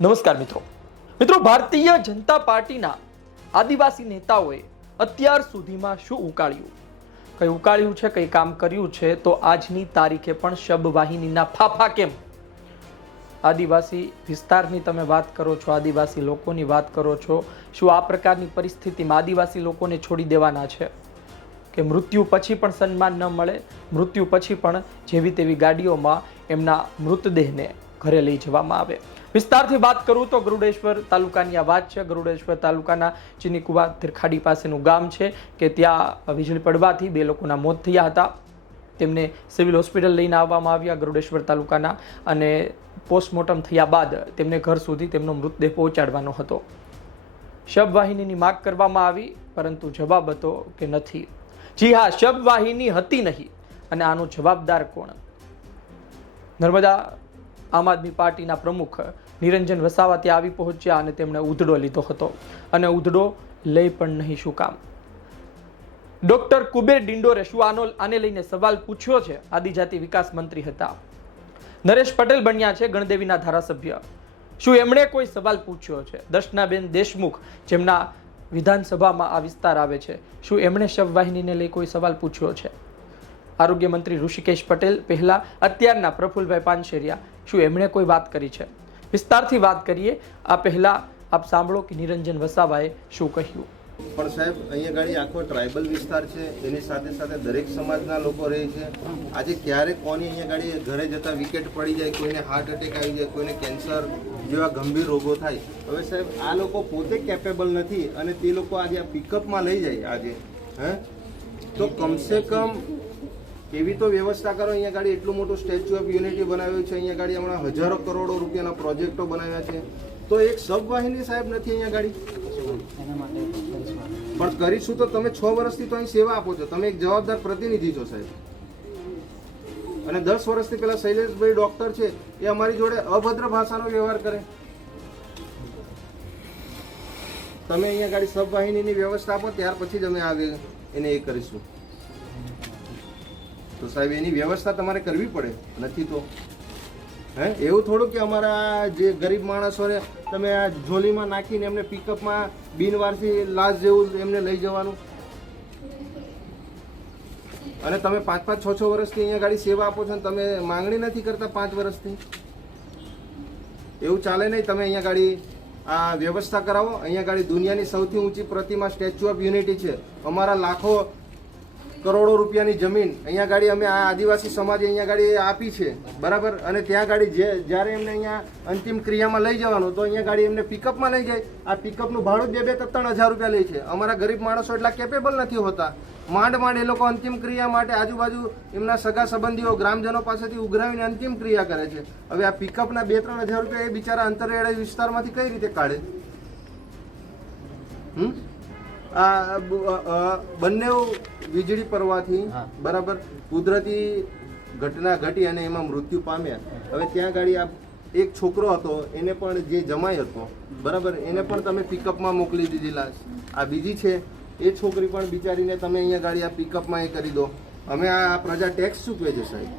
નમસ્કાર મિત્રો. મિત્રો, ભારતીય જનતા પાર્ટીના આદિવાસી નેતાઓએ અત્યાર સુધીમાં શું ઉકાળ્યું? કઈ ઉકાળ્યું છે, કઈ કામ કર્યું છે, તો આજની તારીખે પણ શબવાહિનીના ફાફા કેમ? આદિવાસી વિસ્તારની તમે વાત કરો છો, આદિવાસી લોકોની વાત કરો છો, શું આ પ્રકારની પરિસ્થિતિમાં આદિવાસી લોકોને છોડી દેવાના છે? કે મૃત્યુ પછી પણ સન્માન ન મળે, મૃત્યુ પછી પણ જેવી તેવી ગાડીઓમાં એમના મૃતદેહને ઘરે લઈ જવામાં આવે. વિસ્તારથી વાત કરું તો ગરુડેશ્વર તાલુકાની આ વાત છે. ગરુડેશ્વર તાલુકાના ચીનીકુવા તિરખાડી પાસેનું ગામ છે કે ત્યાં વીજળી પડવાથી બે લોકોના મોત થયા હતા. તેમને સિવિલ હોસ્પિટલ લઈને આવવામાં આવ્યા ગરુડેશ્વર તાલુકાના અને પોસ્ટમોર્ટમ થયા બાદ તેમને ઘર સુધી તેમનો મૃતદેહ પહોંચાડવાનો હતો. શબવાહિનીની માગ કરવામાં આવી, પરંતુ જવાબ હતો કે નથી. જી હા, શબવાહિની હતી નહીં, અને આનો જવાબદાર કોણ? નર્મદા આમ આદમી પાર્ટીના પ્રમુખ નિરંજન વસાવા ત્યાં આવી પહોંચ્યા અને તેમણે ઉધડો લીધો હતો. અને ઉધડો લઈ પણ નહીં શું કામ. ડોક્ટર કુબેર ડિંડોરે શું આનો, આને લઈને સવાલ પૂછ્યો છે? આદિજાતિ વિકાસ મંત્રી હતા. નરેશ પટેલ બન્યા છે ગણદેવીના ધારાસભ્ય. શું એમણે કોઈ સવાલ પૂછ્યો છે? દર્શનાબેન દેશમુખ જેમના વિધાનસભામાં આ વિસ્તાર આવે છે. શું એમણે શબવાહિનીને લઈ કોઈ સવાલ પૂછ્યો છે? આરોગ્ય મંત્રી ઋષિકેશ પટેલ પહેલા, અત્યારના પ્રફુલભાઈ પાનશેરિયા, શું એમણે કોઈ વાત કરી છે? વિસ્તારથી વાત કરીએ. આ પહેલા આપ સાંભળો કે નિરંજન વસાવાએ શું કહ્યું. પણ સાહેબ, અહીંયા ગાડી આખો ટ્રાઇબલ વિસ્તાર છે. એની સાથે સાથે દરેક સમાજના લોકો રહે છે. આજે ક્યારે કોની અહીંયા ગાડી ઘરે જતા વિકેટ પડી જાય, કોઈને હાર્ટ એટેક આવી જાય, કોઈને કેન્સર જેવા ગંભીર રોગો થાય. હવે સાહેબ, આ લોકો પોતે કેપેબલ નથી અને તે લોકો આજે આ પિકઅપમાં લઈ જાય આજે. હે? તો કમસે કમ એવી તો વ્યવસ્થા કરો, અહીંયા ગાડી એટલું મોટું સ્ટેચ્યુ ઓફ યુનિટી બનાવ્યું છે, અહીંયા ગાડી હમણાં હજારો કરોડો રૂપિયાના પ્રોજેક્ટો બનાવ્યા છે. તો એક સબવાહિની સાહેબ નથી અહીંયા ગાડી? પણ કરીશું તો તમે છ વર્ષથી તો અહીં સેવા આપો છો. તમે એક જવાબદાર પ્રતિનિધિ છો સાહેબ. અને દસ વર્ષથી પહેલા શૈલેષભાઈ ડોક્ટર છે, એ અમારી જોડે અભદ્ર ભાષાનો વ્યવહાર કરે. તમે અહીંયા ગાડી સબવાહિનીની વ્યવસ્થા આપો, ત્યાર પછી જ અમે આગળ એને એ કરીશું. તો સાહેબ, એની વ્યવસ્થા તમારે કરવી પડે. નથી તો. હે? એવું થોડું કે અમારા જે ગરીબ માણસોને તમે આ ઝોલીમાં નાખીને એમને પિકઅપમાં બિનવારસી લાશ જેવું એમને લઈ જવાનું? અને તમે પાંચ પાંચ છ છ વર્ષથી અહીંયા ગાડી સેવા આપો છો અને તમે માંગણી નથી કરતા પાંચ વર્ષથી? એવું ચાલે નહીં, તમે અહીંયા ગાડી આ વ્યવસ્થા કરાવો. અહીંયા ગાડી દુનિયાની સૌથી ઊંચી પ્રતિમા સ્ટેચ્યુ ઓફ યુનિટી છે. અમારા લાખો કરોડો રૂપિયાની જમીન અહીંયા ગાડી અમે આ આદિવાસી સમાજે અહીંયા ગાડી આપી છે, બરાબર? અને ત્યાં ગાડી જે, જ્યારે એમને અહીંયા અંતિમ ક્રિયામાં લઈ જવાનું, તો અહીંયા ગાડી એમને પિકઅપમાં લઈ જાય. આ પિકઅપનું ભાડું બે બે ત્રણ હજાર રૂપિયા લે છે. અમારા ગરીબ માણસો એટલા કેપેબલ નથી હોતા. માંડ માંડ એ લોકો અંતિમ ક્રિયા માટે આજુબાજુ એમના સગા સંબંધીઓ, ગ્રામજનો પાસેથી ઉઘરાવીને અંતિમ ક્રિયા કરે છે. હવે આ પિકઅપના બે ત્રણ હજાર રૂપિયા એ બિચારા અંતરિયાળ વિસ્તારમાંથી કઈ રીતે કાઢે? હમ? આ બંને વીજળી પડવાથી બરાબર કુદરતી ઘટના ઘટી અને એમાં મૃત્યુ પામ્યા. હવે ત્યાં ગાડી આ એક છોકરો હતો એને પણ જે જમાઈ હતો બરાબર એને પણ તમે પિકઅપમાં મોકલી દીધી લાશ આ બીજી છે એ છોકરી પણ બિચારીને તમે અહીંયા ગાડી આ પિકઅપમાં એ કરી દો. અમે આ પ્રજા ટેક્સ ચૂકવે છે સાહેબ.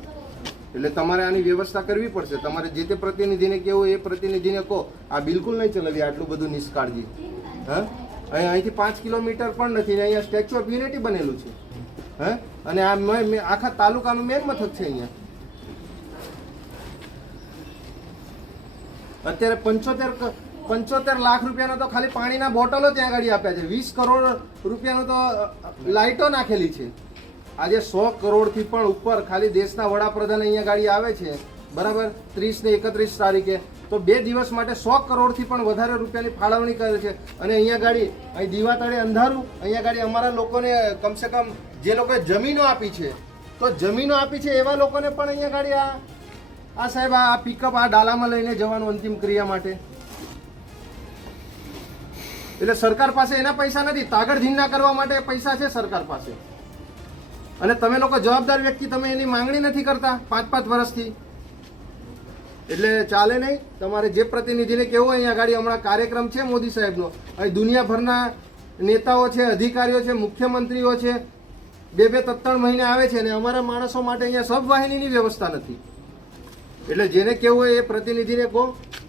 એટલે તમારે આની વ્યવસ્થા કરવી પડશે. તમારે જે તે પ્રતિનિધિને કહેવું એ પ્રતિનિધિને કહો. આ બિલકુલ નહીં ચલાવી આટલું બધું નિષ્કાળજી. હા? અહીંથી પાંચ કિલોમીટર પણ નથી ને અહીંયા સ્ટેચ્યુ ઓફ યુનિટી બનેલું છે. હે? અને આ આખા તાલુકાનું મેન મથક છે અહીંયા. અત્યારે પંચોતેર પંચોતેર લાખ રૂપિયાનો તો ખાલી પાણીના બોટલો ત્યાં આગળ આપ્યા છે. વીસ કરોડ રૂપિયાનો તો લાઇટો નાખેલી છે. આજે સો કરોડથી પણ ઉપર ખાલી દેશના વડાપ્રધાન અહીંયા ગાડી આવે છે. બરાબર? ત્રીસ ને એકત્રીસ તારીખે. તો બે દિવસ માટે સો કરોડથી પણ વધારે રૂપિયાની ફાળવણી કરે છે. અને અહીંયા ગાડી, અહીં દીવા તળે અંધારું, અહીંયા ગાડી અમારા લોકોને કમસે કમ જે લોકોએ જમીનો આપી છે, તો જમીનો આપી છે એવા લોકોને પણ અહીંયા ગાડી આ આ સાહેબ, આ પિકઅપ આ ડાલામાં લઈને જવાનું અંતિમ ક્રિયા માટે. એટલે સરકાર પાસે એના પૈસા નથી, તાગડ ધીન્ના કરવા માટે પૈસા છે સરકાર પાસે. અને તમે લોકો જવાબદાર વ્યક્તિ, તમે એની માંગણી નથી કરતા પાંચ પાંચ વર્ષથી. એટલે ચાલે નહીં. તમારે જે પ્રતિનિધિને કેવું અહીંયા આગળ હમણાં કાર્યક્રમ છે મોદી સાહેબનો. અહીં દુનિયાભરના નેતાઓ છે, અધિકારીઓ છે, મુખ્યમંત્રીઓ છે, બે બે ત્રણ મહિને આવે છે અને અમારા માણસો માટે અહીંયા સબવાહિનીની વ્યવસ્થા નથી. એટલે જેને કેવું હોય એ પ્રતિનિધિને કહો.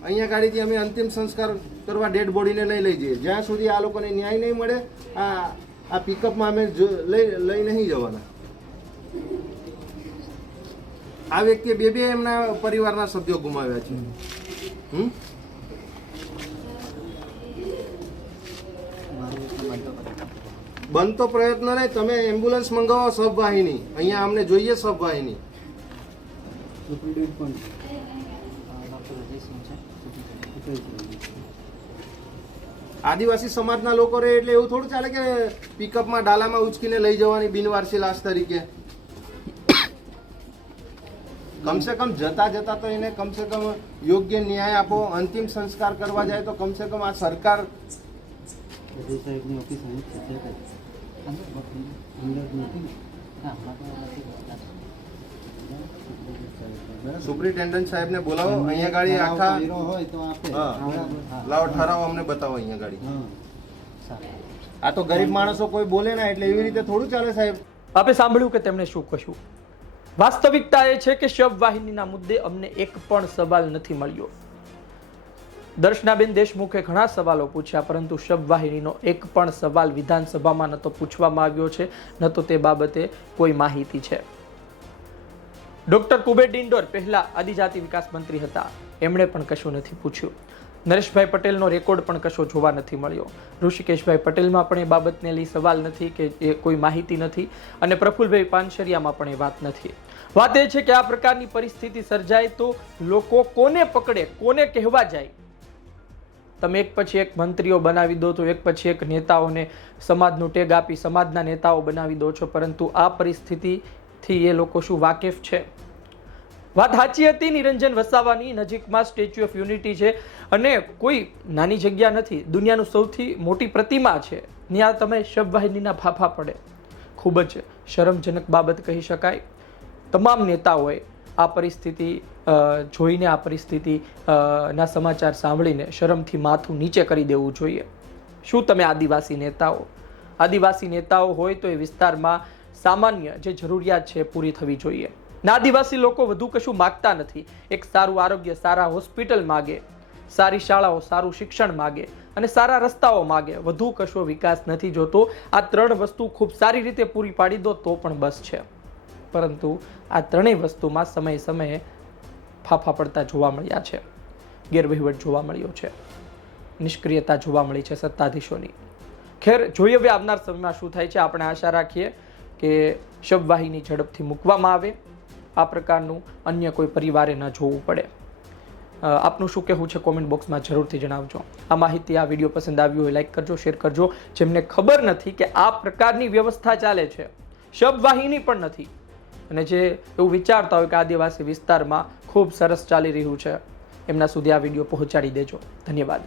અહીંયા ગાડીથી અમે અંતિમ સંસ્કાર કરવા ડેડ બોડીને લઈ લઈ જઈએ. જ્યાં સુધી આ લોકોને ન્યાય નહીં મળે, આ આ પિકઅપમાં અમે લઈ લઈ નહીં જવાના. આ વ્યક્તિએ બે બે એમના પરિવારના સભ્યો ગુમાવ્યા છે. હમ? બનતો પ્રયત્ન નહીં, તમે એમ્બ્યુલન્સ મંગાવો સબવાહિની. અહીંયા અમને જોઈએ સબવાહિની. આદિવાસી સમાજના લોકો રહે એટલે એવું થોડું ચાલે કે પિકઅપમાં ડાલામાં ઉચકીને લઈ જવાની બિનવારસી લાશ તરીકે. કમસે કમ જતા જતા તો એને કમસે કમ યોગ્ય ન્યાય આપો અંતિમ સંસ્કાર કરવા જાય તો કમસે કમ આ સરકાર સુપ્રિન્ટેન્ડન્ટ સાહેબને બોલાવો અહીંયા ગાડી આખા. લાવો ઠરાવો અમને બતાવો અહીંયા ગાડી. આ તો ગરીબ માણસો કોઈ બોલે ના એટલે એવી રીતે થોડું ચાલે સાહેબ. આપે સાંભળ્યું કે તેમણે શું કહ્યું? વાસ્તવિકતા એ છે કે શબવાહિનીના મુદ્દે અમને એક પણ સવાલ નથી મળ્યો. દર્શનાબેન દેશમુખે ઘણા સવાલો પૂછ્યા, પરંતુ શબવાહિનીનો એક પણ સવાલ વિધાનસભામાં ન તો પૂછવામાં આવ્યો છે, ન તો તે બાબતે કોઈ માહિતી છે. ડોક્ટર કુબેર ડિંડોર પહેલા આદિજાતિ વિકાસ મંત્રી હતા. એમણે પણ કશું નથી પૂછ્યું. નરેશભાઈ પટેલનો રેકોર્ડ પણ કશો જોવા નથી મળ્યો. ઋષિકેશભાઈ પટેલમાં પણ એ બાબતને લઈ સવાલ નથી કે એ કોઈ માહિતી નથી અને પ્રફુલભાઈ પાનશરિયામાં પણ એ વાત નથી. વાત એ છે કે આ પ્રકારની પરિસ્થિતિ સર્જાય તો લોકો કોને પકડે, કોને કહેવા જાય? તમે એક પછી એક મંત્રીઓ બનાવી દો તો એક પછી એક નેતાઓને સમાજનું ટેગ આપી, સમાજના નેતાઓ બનાવી દો છો, પરંતુ આ પરિસ્થિતિથી એ લોકો શું વાકેફ છે? વાત સાચી હતી, નિરંજન વસાવાની નજીકમાં સ્ટેચ્યુ ઓફ યુનિટી છે અને કોઈ નાની જગ્યા નથી, દુનિયાનું સૌથી મોટી પ્રતિમા છે. ત્યાં તમે શબવાહિનીના ફાફા પડે. ખૂબ જ શરમજનક બાબત કહી શકાય. તમામ નેતાઓએ આ પરિસ્થિતિ જોઈને આ પરિસ્થિતિ ના સમાચાર સાંભળીને શરમથી માથું નીચે કરી દેવું જોઈએ. શું તમે આદિવાસી નેતાઓ? આદિવાસી નેતાઓ હોય તો એ વિસ્તારમાં સામાન્ય જે જરૂરિયાત છે પૂરી થવી જોઈએ. ના આદિવાસી લોકો વધુ કશું માગતા નથી. એક સારું આરોગ્ય, સારા હોસ્પિટલ માગે, સારી શાળાઓ, સારું શિક્ષણ માગે અને સારા રસ્તાઓ માગે. વધુ કશો વિકાસ નથી જોતો. આ ત્રણ વસ્તુ ખૂબ સારી રીતે પૂરી પાડી દો તો પણ બસ છે. પરંતુ આ ત્રણેય વસ્તુમાં સમયે સમયે ફાફા પડતા જોવા મળ્યા છે. ગેરવહીવટ જોવા મળ્યો છે. નિષ્ક્રિયતા જોવા મળી છે સત્તાધીશોની. ખેર, જોઈએ હવે આવનાર સમયમાં શું થાય છે? આપણે આશા રાખીએ કે શબવાહીની ઝડપથી મૂકવામાં આવે. આ પ્રકારનું અન્ય કોઈ પરિવારે ન જોવું પડે. આપનું શું કહેવું છે કોમેન્ટ બોક્સમાં જરૂરથી જણાવજો. આ માહિતી, આ વીડિયો પસંદ આવ્યો હોય લાઈક કરજો, શેર કરજો. જેમને ખબર નથી કે આ પ્રકારની વ્યવસ્થા ચાલે છે. શબવાહિની પણ નથી. અને જે એવું વિચારતા હોય કે આદિવાસી વિસ્તારમાં ખૂબ સરસ ચાલી રહ્યું છે. એમના સુધી આ વીડિયો પહોંચાડી દેજો. ધન્યવાદ.